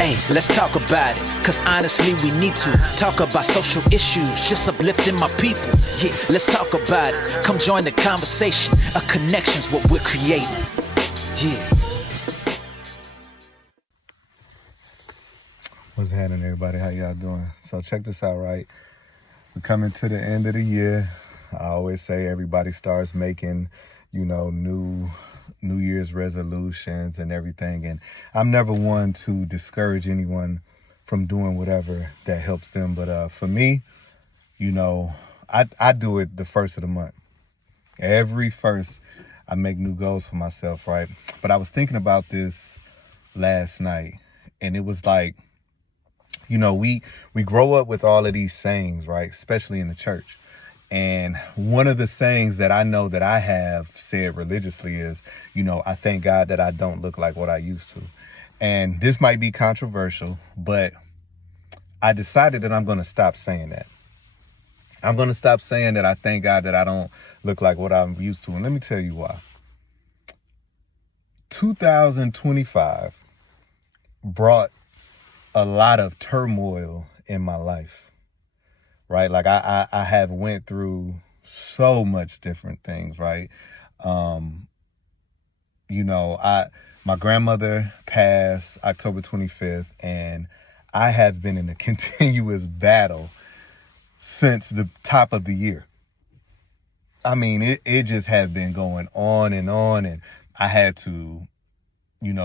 Hey, let's talk about it, cause honestly we need to talk about social issues, just uplifting my people. Yeah, let's talk about it. Come join the conversation. A connection's what we're creating. Yeah. What's happening, everybody? How y'all doing? So check this out, right? We're coming to the end of the year. I always say everybody starts making, New Year's resolutions and everything. And I'm never one to discourage anyone from doing whatever that helps them. But for me, I do it the first of the month. Every first, I make new goals for myself, right? But I was thinking about this last night, and it was like, we grow up with all of these sayings, right? Especially in the church. And one of the sayings that I know that I have said religiously is, I thank God that I don't look like what I used to. And this might be controversial, but I decided that I'm going to stop saying that. I'm going to stop saying that I thank God that I don't look like what I'm used to. And let me tell you why. 2025 brought a lot of turmoil in my life, right? Like I have went through so much different things, right? My grandmother passed October 25th, and I have been in a continuous battle since the top of the year. I mean, it just had been going on, and I had to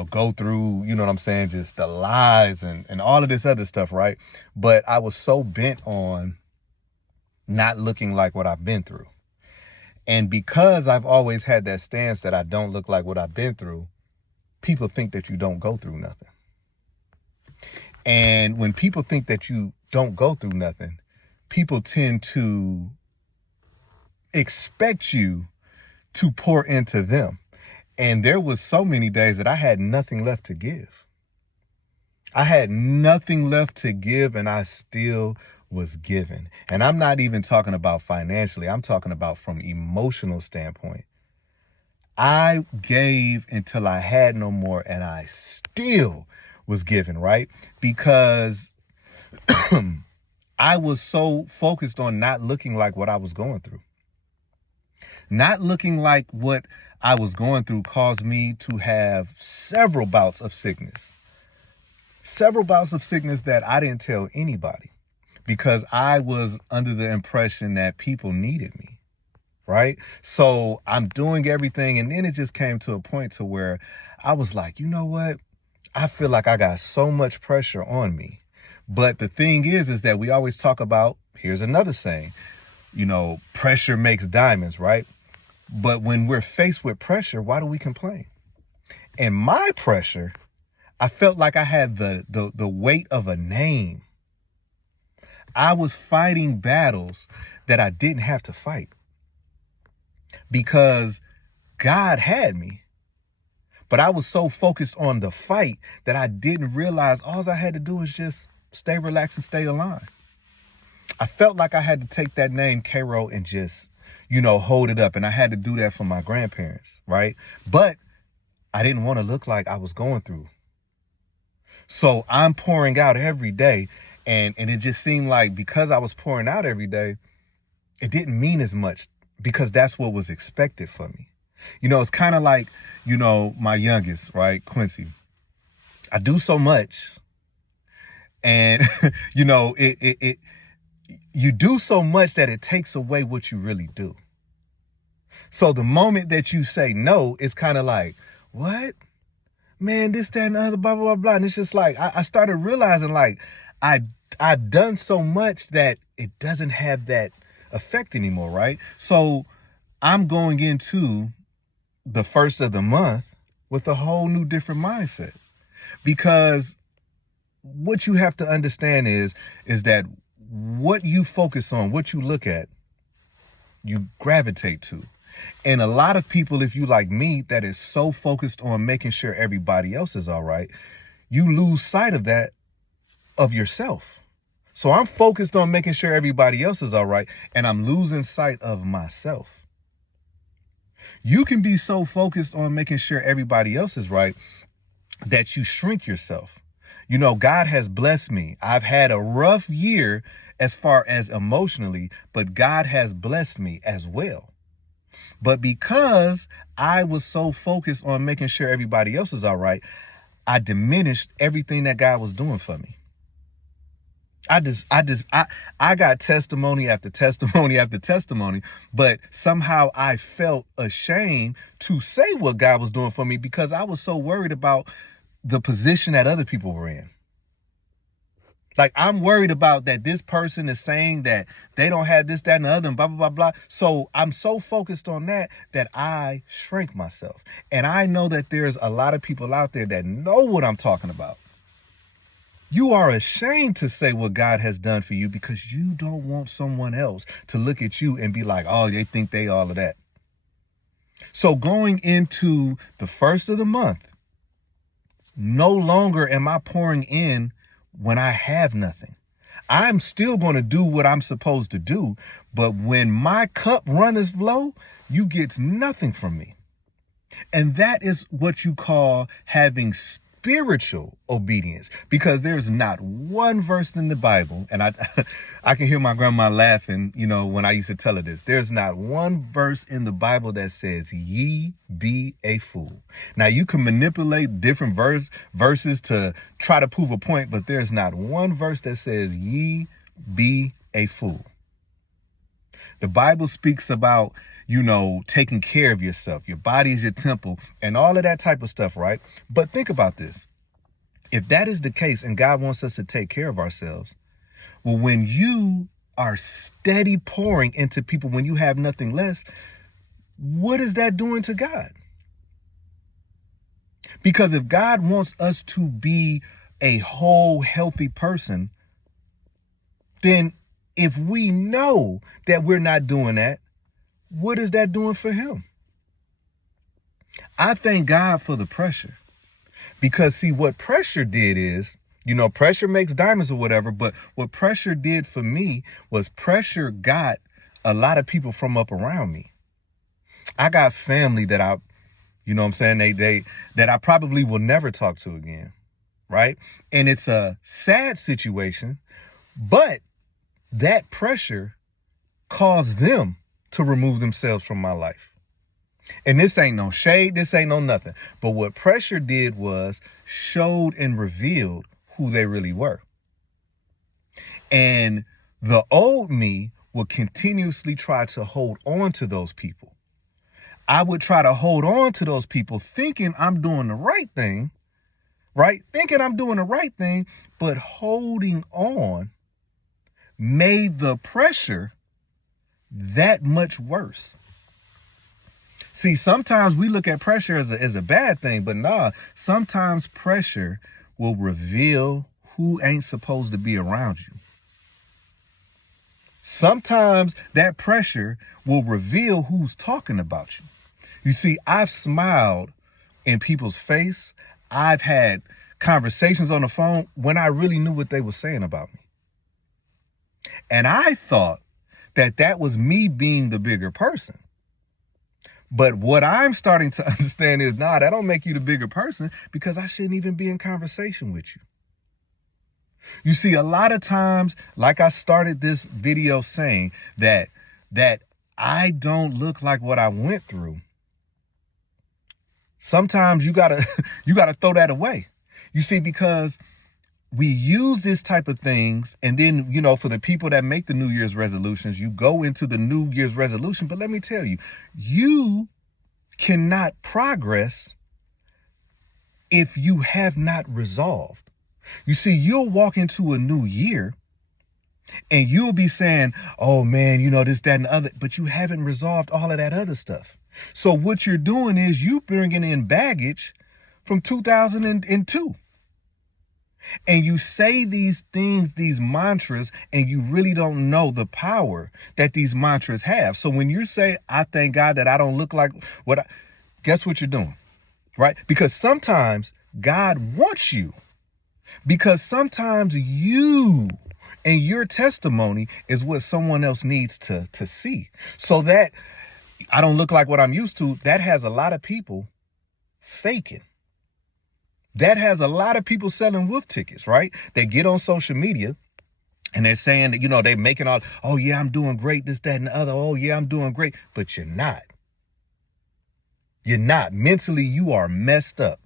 go through, just the lies and all of this other stuff, right? But I was so bent on not looking like what I've been through. And because I've always had that stance that I don't look like what I've been through, people think that you don't go through nothing. And when people think that you don't go through nothing, people tend to expect you to pour into them. And there was so many days that I had nothing left to give. I had nothing left to give, and I still was giving. And I'm not even talking about financially. I'm talking about from emotional standpoint. I gave until I had no more, and I still was giving, right? Because I was so focused on not looking like what I was going through. Not looking like what I was going through caused me to have several bouts of sickness. Several bouts of sickness that I didn't tell anybody because I was under the impression that people needed me, right? So I'm doing everything, and then it just came to a point to where I was like, you know what? I feel like I got so much pressure on me. But the thing is that we always talk about, here's another saying, pressure makes diamonds, right? But when we're faced with pressure, why do we complain? And my pressure, I felt like I had the weight of a name. I was fighting battles that I didn't have to fight because God had me. But I was so focused on the fight that I didn't realize all I had to do was just stay relaxed and stay aligned. I felt like I had to take that name, Cairo, and just hold it up. And I had to do that for my grandparents, right? But I didn't want to look like I was going through. So I'm pouring out every day. And it just seemed like because I was pouring out every day, it didn't mean as much because that's what was expected for me. It's kind of like, my youngest, right, Quincy. I do so much. And, you do so much that it takes away what you really do. So the moment that you say no, it's kind of like, what? Man, this, that, and the other, blah, blah, blah, blah. And it's just like, I started realizing like I've done so much that it doesn't have that effect anymore, right? So I'm going into the first of the month with a whole new different mindset. Because what you have to understand is that what you focus on, what you look at, you gravitate to. And a lot of people, if you like me, that is so focused on making sure everybody else is all right, you lose sight of that, of yourself. So I'm focused on making sure everybody else is all right, and I'm losing sight of myself. You can be so focused on making sure everybody else is right that you shrink yourself. God has blessed me. I've had a rough year as far as emotionally, but God has blessed me as well. But because I was so focused on making sure everybody else is all right, I diminished everything that God was doing for me. I got testimony after testimony after testimony, but somehow I felt ashamed to say what God was doing for me because I was so worried about the position that other people were in. Like, I'm worried about that this person is saying that they don't have this, that, and the other, and blah, blah, blah, blah. So I'm so focused on that I shrank myself. And I know that there's a lot of people out there that know what I'm talking about. You are ashamed to say what God has done for you because you don't want someone else to look at you and be like, oh, they think they all of that. So going into the first of the month, no longer am I pouring in when I have nothing. I'm still going to do what I'm supposed to do, but when my cup runneth low, you get nothing from me. And that is what you call having spiritual obedience, because there's not one verse in the Bible, and I can hear my grandma laughing, when I used to tell her this. There's not one verse in the Bible that says, ye be a fool. Now, you can manipulate different verses to try to prove a point, but there's not one verse that says, ye be a fool. The Bible speaks about, taking care of yourself. Your body is your temple and all of that type of stuff, right? But think about this. If that is the case and God wants us to take care of ourselves, well, when you are steady pouring into people when you have nothing less, what is that doing to God? Because if God wants us to be a whole, healthy person, then if we know that we're not doing that, what is that doing for him? I thank God for the pressure, because see, what pressure did is, pressure makes diamonds or whatever, but what pressure did for me was pressure got a lot of people from up around me. I got family that that I probably will never talk to again, right? And it's a sad situation, but that pressure caused them to remove themselves from my life. And this ain't no shade, this ain't no nothing. But what pressure did was showed and revealed who they really were. And the old me would continuously try to hold on to those people. I would try to hold on to those people thinking I'm doing the right thing, right? Thinking I'm doing the right thing, but holding on made the pressure that much worse. See, sometimes we look at pressure as a bad thing, but nah, sometimes pressure will reveal who ain't supposed to be around you. Sometimes that pressure will reveal who's talking about you. You see, I've smiled in people's face. I've had conversations on the phone when I really knew what they were saying about me. And I thought that was me being the bigger person. But what I'm starting to understand is, that don't make you the bigger person, because I shouldn't even be in conversation with you. You see, a lot of times, like I started this video saying, that I don't look like what I went through. Sometimes you gotta throw that away. You see, because we use this type of things, and then, for the people that make the New Year's resolutions, you go into the New Year's resolution. But let me tell you, you cannot progress if you have not resolved. You see, you'll walk into a new year and you'll be saying, oh man, this, that, and the other, but you haven't resolved all of that other stuff. So what you're doing is you bringing in baggage from 2002. And you say these things, these mantras, and you really don't know the power that these mantras have. So when you say, I thank God that I don't look like guess what you're doing, right? Because sometimes God wants you, because sometimes you and your testimony is what someone else needs to see. So that I don't look like what I'm used to, that has a lot of people faking. That has a lot of people selling wolf tickets, right? They get on social media and they're saying that, they're making all, oh yeah, I'm doing great, this, that, and the other. Oh yeah, I'm doing great. But you're not. You're not. Mentally, you are messed up.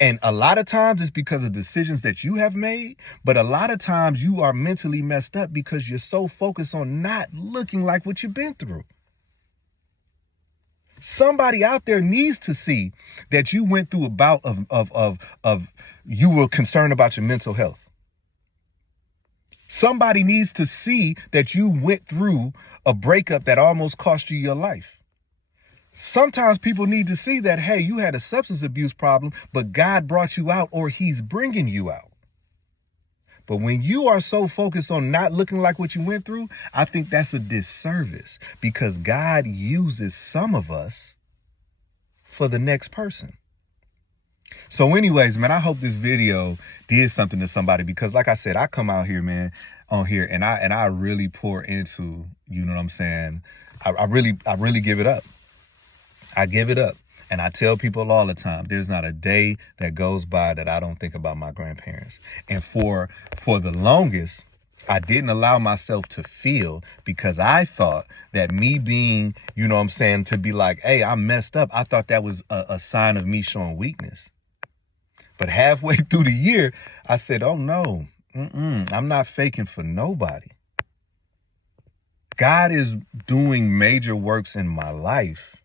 And a lot of times it's because of decisions that you have made, but a lot of times you are mentally messed up because you're so focused on not looking like what you've been through. Somebody out there needs to see that you went through a bout of you were concerned about your mental health. Somebody needs to see that you went through a breakup that almost cost you your life. Sometimes people need to see that, hey, you had a substance abuse problem, but God brought you out, or he's bringing you out. But when you are so focused on not looking like what you went through, I think that's a disservice, because God uses some of us for the next person. So anyways, man, I hope this video did something to somebody, because like I said, I come out here, man, on here and I really pour into, you know what I'm saying? I really give it up. I give it up. And I tell people all the time, there's not a day that goes by that I don't think about my grandparents. And for the longest, I didn't allow myself to feel, because I thought that me being, you know what I'm saying, to be like, hey, I'm messed up, I thought that was a sign of me showing weakness. But halfway through the year, I said, oh no, I'm not faking for nobody. God is doing major works in my life.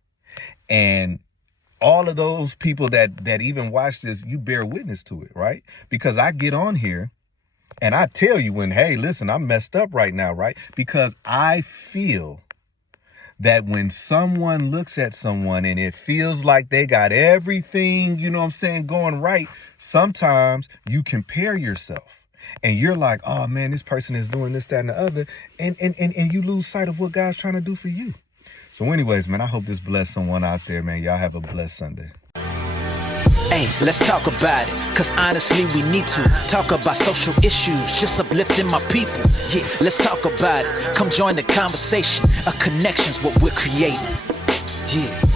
And all of those people that even watch this, you bear witness to it, right? Because I get on here and I tell you when, hey, listen, I'm messed up right now, right? Because I feel that when someone looks at someone and it feels like they got everything, you know what I'm saying, going right, sometimes you compare yourself and you're like, oh man, this person is doing this, that, and the other. And you lose sight of what God's trying to do for you. So anyways, man, I hope this blessed someone out there, man. Y'all have a blessed Sunday. Hey, let's talk about it, cause honestly we need to talk about social issues, just uplifting my people. Yeah, let's talk about it. Come join the conversation. A connection's what we're creating. Yeah.